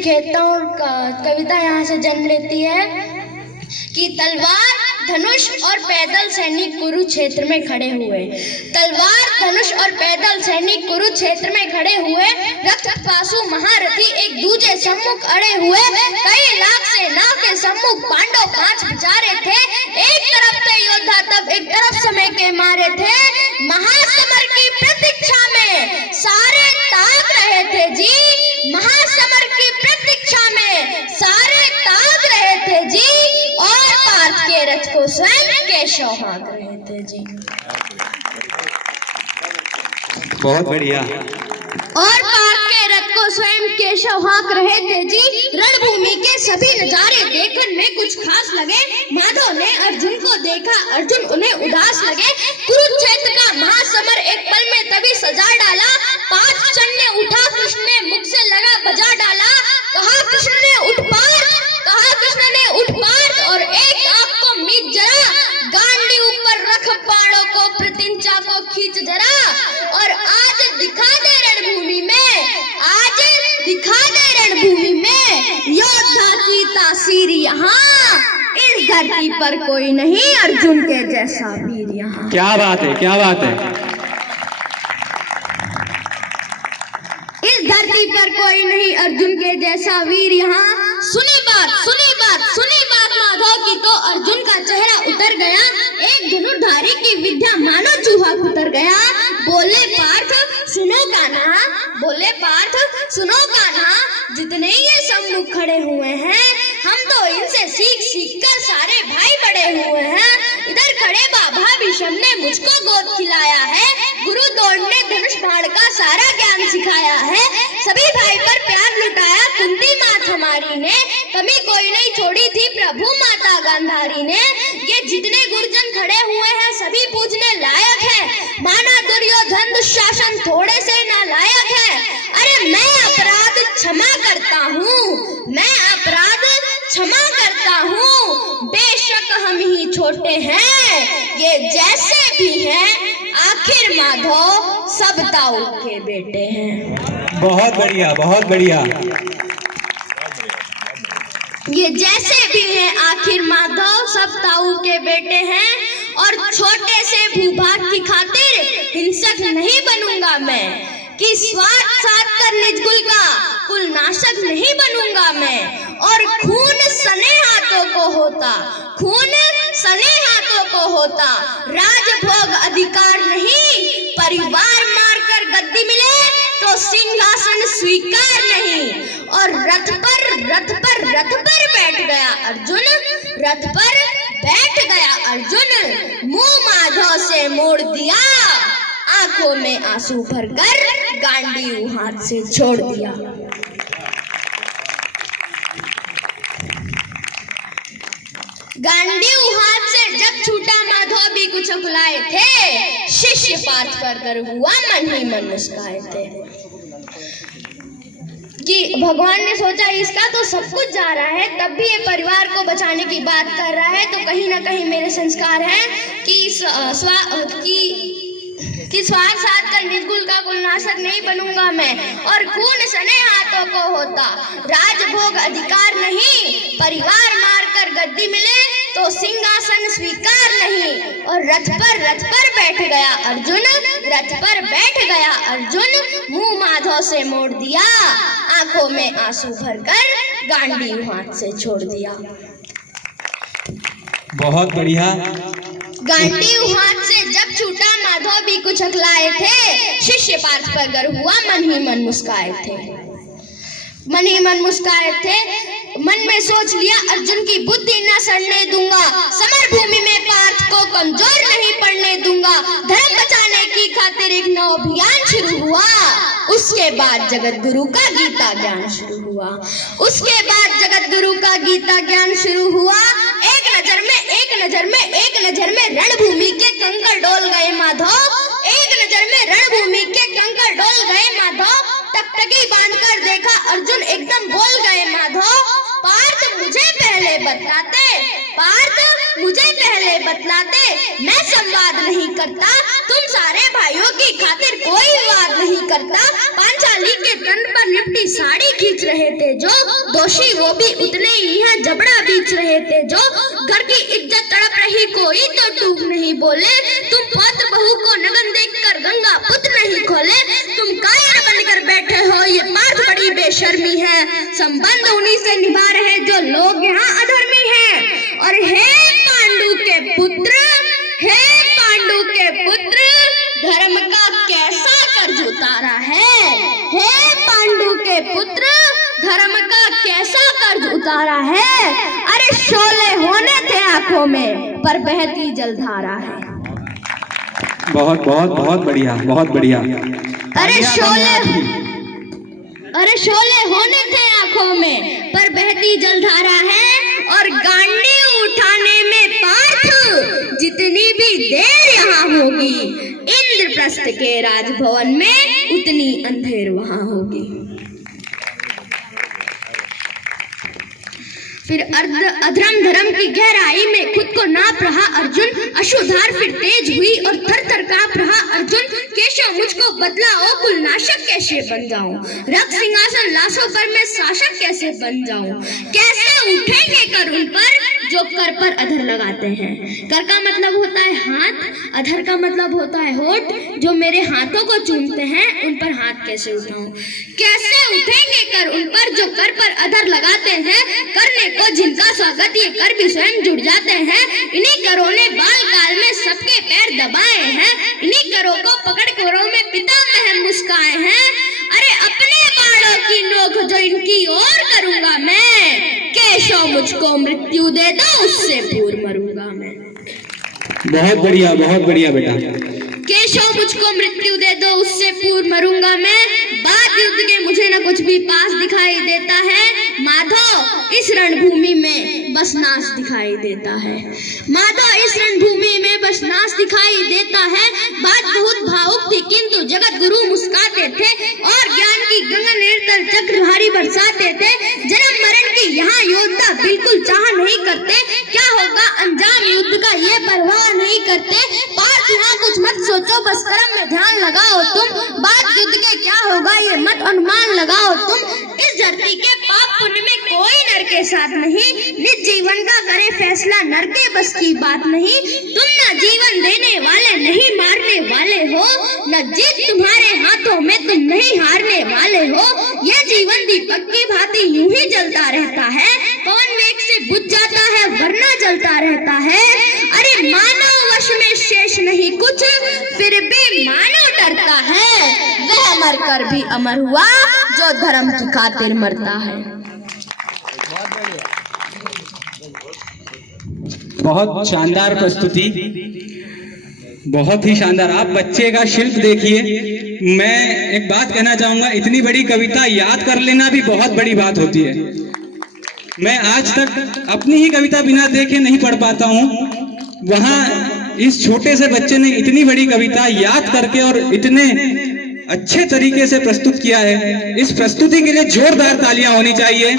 कहता हूँ कविता यहाँ से जन्म लेती है कि तलवार धनुष और पैदल सैनिक कुरुक्षेत्र में खड़े हुए। तलवार धनुष और पैदल सैनिक कुरुक्षेत्र में खड़े हुए। रक्त पासु महारथी एक दूजे सम्मुख अड़े हुए। कई लाख सेना के सम्मुख पांडव 5 बेचारे थे। एक तरफ थे योद्धा तब एक तरफ समय के मारे थे। महासमर की प्रतीक्षा में सारे ताक रहे थे जी। महासमर की प्रतीक्षा में सारे ताक रहे थे जी। और पार्थ के रथ को स्वयं केशव हाँक रहे थे जी। बहुत बढ़िया। और पार्थ के रथ को स्वयं केशव हाँक रहे थे जी। रणभूमि के सभी नजारे देखने में कुछ खास लगे। माधव ने अर्जुन को देखा, अर्जुन उन्हें उदास लगे। कुरुक्षेत्र का महासमर एक पल में तभी सजा डाला। 5 क्षण ने उठा कृष्ण ने मुख से लगा बजा डाला। कहा कृष्ण ने उठ पार्थ, कहा कृष्ण ने उठ पार्थ और एक आंख को मीच जरा। गांडी ऊपर रख बाणों को प्रतिंचा को खींच जरा। और आज दिखा दे रणभूमि में, आज दिखा दे रणभूमि में योद्धा की तासीर यहाँ। इस धरती पर कोई नहीं अर्जुन के जैसा वीर यहाँ। क्या बात है, क्या बात है। इस धरती पर कोई नहीं अर्जुन के जैसा वीर यहाँ। सुनी बात, सुनी बात, सुनी बात माधव की तो अर्जुन का चेहरा उतर गया। एक धनुर्धारी की विद्या मानो चूहा उतर गया। बोले पार्थ सुनो कान्हा, बोले पार्थ सुनो कान्हा, जितने ये सम्मुख खड़े हुए हैं हम तो इनसे सीख सीख कर सारे भाई बड़े हुए हैं। इधर खड़े बाबा भीष्म ने मुझको गोद खिलाया है। गुरु द्रोण ने धनुष बाण का सारा ज्ञान सिखाया है। सभी भाई पर प्यार लुटाया कुंती मात हमारी ने। कमी कोई नहीं छोड़ी थी प्रभु माता गांधारी ने। ये जितने गुरुजन खड़े हुए हैं सभी पूजने लायक है। माना दुर्योधन दुशासन थोड़े से नालायक है। अरे मैं अपराध क्षमा करता हूँ, मैं अपराध क्षमा करता हूँ। बेशक हम ही छोटे हैं, ये जैसे भी हैं आखिर माधव सब ताऊ के बेटे हैं। बहुत बढ़िया, बहुत बढ़िया। ये जैसे भी हैं आखिर माधव सब ताऊ के बेटे हैं। और छोटे से भूभाग की खातिर हिंसक नहीं बनूंगा मैं, कि स्वार्थ साध कर निज कुल का कुल नाशक नहीं बनूंगा मैं। और खून सने हाथों को होता, खून सने हाथों को होता राजभोग अधिकार नहीं। परिवार मारकर गद्दी मिले तो सिंहासन स्वीकार नहीं। और रथ पर बैठ गया अर्जुन, रथ पर बैठ गया अर्जुन। मुंह माधव से मोड़ दिया, आंखों में आंसू भरकर गांडी हाथ से छोड़ दिया। गांडी हाथ से जब छूटा माधव भी कुछ अकुलाए थे। शिष्य पार्थ पर गर्व हुआ मन ही मन मुस्काए थे। कि भगवान ने सोचा इसका तो सब कुछ जा रहा है तब भी ये परिवार को बचाने की बात कर रहा है, तो कहीं ना कहीं मेरे संस्कार हैं कि स्वार्थ साध कर निज कुल का कुल नाशक नहीं बनूंगा मैं। और खून सने हाथों को होता राजभोग अधिकार नहीं। परिवार मारकर गद्दी मिले तो सिंहासन स्वीकार नहीं। और रथ पर बैठ गया अर्जुन, रथ पर बैठ गया अर्जुन। मुंह माधव से मोड़ दिया, आंखों में आंसू भरकर गांडी हाथ से छोड़ दिया। बहुत बढ़िया। गांडी हाथ से जब छूटा माधव भी कुछ अकलाए थे। शिष्य पार्थ पर गर्व हुआ मन ही मन मुस्काए थे, मन ही मन मुस्काए थे। मन में सोच लिया अर्जुन की बुद्धि न सड़ने दूंगा। समर भूमि में पार्थ को कमजोर नहीं पड़ने दूंगा। धर्म बचाने की खातिर एक नौ अभियान शुरू हुआ। उसके बाद जगत गुरु का गीता ज्ञान शुरू हुआ। उसके बाद जगत गुरु का गीता ज्ञान शुरू हुआ। एक नजर में रणभूमि के कंकड़ डोल गए माधव। एक नजर में रणभूमि के कंकड़ डोल गए माधव। टकटकी बांधकर देखा अर्जुन एकदम बोल गए माधव। पार्थ मुझे पहले बताते, पार्थ मुझे पहले बतलाते, मैं संवाद नहीं करता, तुम सारे भाइयों की खातिर कोई विवाद नहीं करता। पांचाली के तन पर लिपटी साड़ी खींच रहे थे जो, दोषी वो भी उतने ही हैं, जबड़ा बीच रहे थे जो। घर की इज्जत तड़प रही, कोई तो टूक नहीं बोले, तुम पौत बहू को नगन देखकर गंगा पुत्र नहीं खोले। तुम कायर बनकर बैठे हो, ये पार्थ बड़ी बेशर्मी है। संबंध उन्हीं से निभा रहे जो लोग यहाँ अधर्मी हैं। और हे पांडु के पुत्र, हे पांडु के पुत्र, धर्म का कैसा कर्ज उतारा है। हे पांडु के पुत्र, धर्म का कैसा कर्ज उतारा है। अरे शोले होने थे आंखों में, पर बहती जलधारा है। बहुत बहुत बहुत बढ़िया, बहुत बढ़िया। अरे शोले होने थे आंखों में, पर बहती जलधारा है। और गांडी उठाने में पार्थ जितनी भी देर यहाँ होगी, इंद्रप्रस्थ के राजभवन में उतनी अंधेर वहां होगी। फिर अधर्म धर्म की गहराई में खुद को नाप रहा अर्जुन, अशुधार फिर तेज हुई और थर थर कांप रहा अर्जुन। केशव मुझको बतलाओ, कुलनाशक कैसे बन जाऊं, रक्त सिंहासन लाशों पर मैं शासक कैसे बन जाऊं। कैसे उठेंगे कर उन पर जो कर पर अधर लगाते हैं। कर का मतलब होता है हाथ, अधर का मतलब होता है होठ। जो मेरे हाथों को चूमते हैं उन पर हाथ कैसे उठाऊं। कैसे उठेंगे कर उन पर जो कर पर अधर लगाते हैं। करने को जिनका स्वागत ये कर भी स्वयं जुड़ जाते हैं। इन्हीं करों ने बाल काल में सबके पैर दबाए हैं। इन्हीं करों को पकड़ करों में पितामह मुस्काए हैं। अरे अपने बालों की नोक जो इनकी ओर करूंगा मैं। केशव मुझको मृत्यु दे दो, उससे पूर्व मरूंगा मैं। बहुत बढ़िया, बहुत बढ़िया बेटा। केशव मुझको मृत्यु दे दो, उससे पूर्व मरूंगा मैं। बाद युद्ध के मुझे न कुछ भी पास दिखाई देता है। माधव इस रणभूमि में बस नाश दिखाई देता है। माधव इस रणभूमि में बस नाश दिखाई देता है। बात बहुत भावुक थी किंतु जगत गुरु मुस्काते थे और ज्ञान की गंगा निरंतर चक्रधारी बरसाते थे। जन्म मरण की यहाँ योद्धा बिल्कुल चाह नहीं करते। क्या होगा अंजाम युद्ध का ये परवाह नहीं करते। पार्थ यहाँ कुछ मत सोचो, बस कर्म में ध्यान लगाओ तुम। बाद युद्ध के क्या होगा ये मत अनुमान लगाओ तुम। इस धरती के पाप पुण्य में कोई नर के साथ नहीं। निज जीवन का करे फैसला नर के बस की बात नहीं। तुम न जीवन देने वाले नहीं मारने वाले हो, न जीत तुम्हारे हाथों में तुम नहीं हारने वाले हो। यह जीवन दीपक की भांति यूं ही जलता रहता है। पवन वेग से बुझ जाता है वरना जलता रहता है। अरे मानव वश में शेष नहीं कुछ, फिर भी मानव डरता है। वह मरकर भी अमर हुआ जो धर्म की खातिर मरता है। बहुत शानदार प्रस्तुति, बहुत ही शानदार। आप बच्चे का शिल्प देखिए। मैं एक बात कहना चाहूंगा, इतनी बड़ी कविता याद कर लेना भी बहुत बड़ी बात होती है। मैं आज तक अपनी ही कविता बिना देखे नहीं पढ़ पाता हूँ। वहाँ इस छोटे से बच्चे ने इतनी बड़ी कविता याद करके और इतने अच्छे तरीके से प्रस्तुत किया है। इस प्रस्तुति के लिए जोरदार तालियां होनी चाहिए।